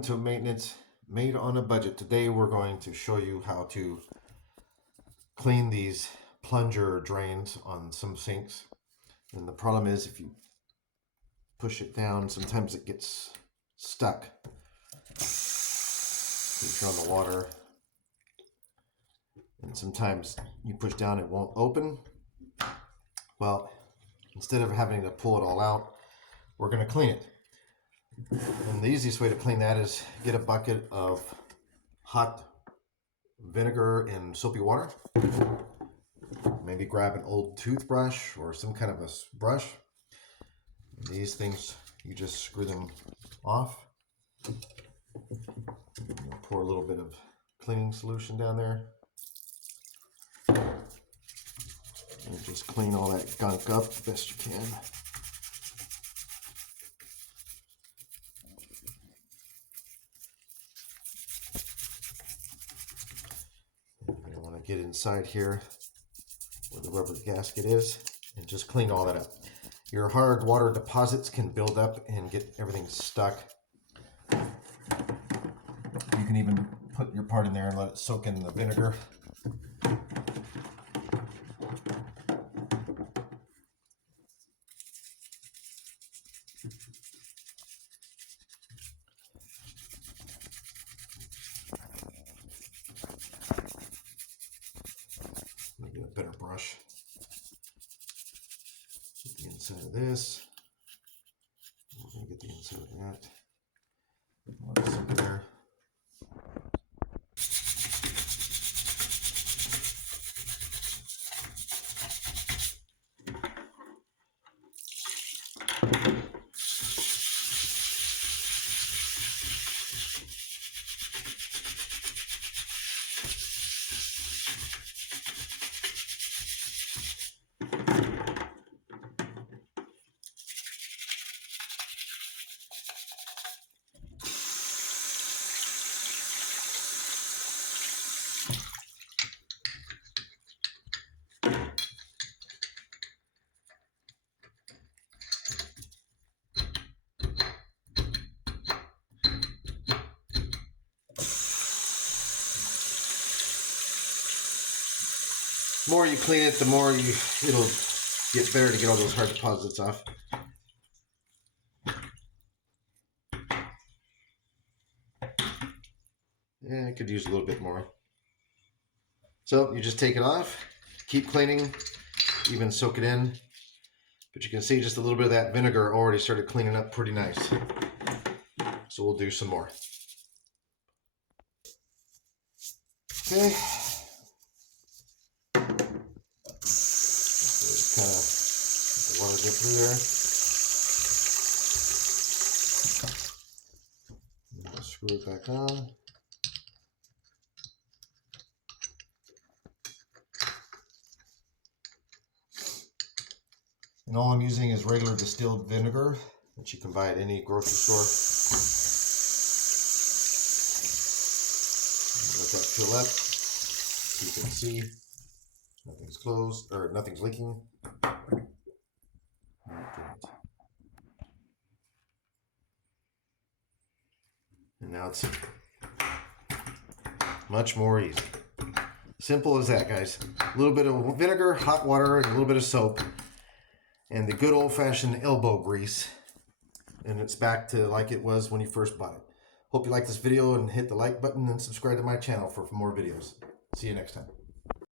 To maintenance made on a budget. Today we're going to show you how to clean these plunger drains on some sinks. And the problem is if you push it down, sometimes it gets stuck. You turn on the water and sometimes you push down, it won't open. Well, instead of having to pull it all out, we're going to clean it. And the easiest way to clean that is get a bucket of hot vinegar and soapy water. Maybe grab an old toothbrush or some kind of a brush. These things, you just screw them off. Pour a little bit of cleaning solution down there. And just clean all that gunk up the best you can. You want to get inside here where the rubber gasket is and just clean all that up. Your hard water deposits can build up and get everything stuck. You can even put your part in there and let it soak in the vinegar. Maybe a better brush. Get the inside of this. We're going to get the inside of that. Let it soak in there. The more you clean it, the more it'll get better to get all those hard deposits off. Yeah, I could use a little bit more. So you just take it off, keep cleaning, even soak it in. But you can see just a little bit of that vinegar already started cleaning up pretty nice. So we'll do some more. Okay. Just kind of let the water get through there. And we'll screw it back on. And all I'm using is regular distilled vinegar that you can buy at any grocery store. Let that fill up. You can see nothing's closed or nothing's leaking. And now it's much more easy. Simple as that, guys. A little bit of vinegar, hot water, and a little bit of soap. And the good old-fashioned elbow grease. And it's back to like it was when you first bought it. Hope you like this video and hit the like button and subscribe to my channel for more videos. See you next time.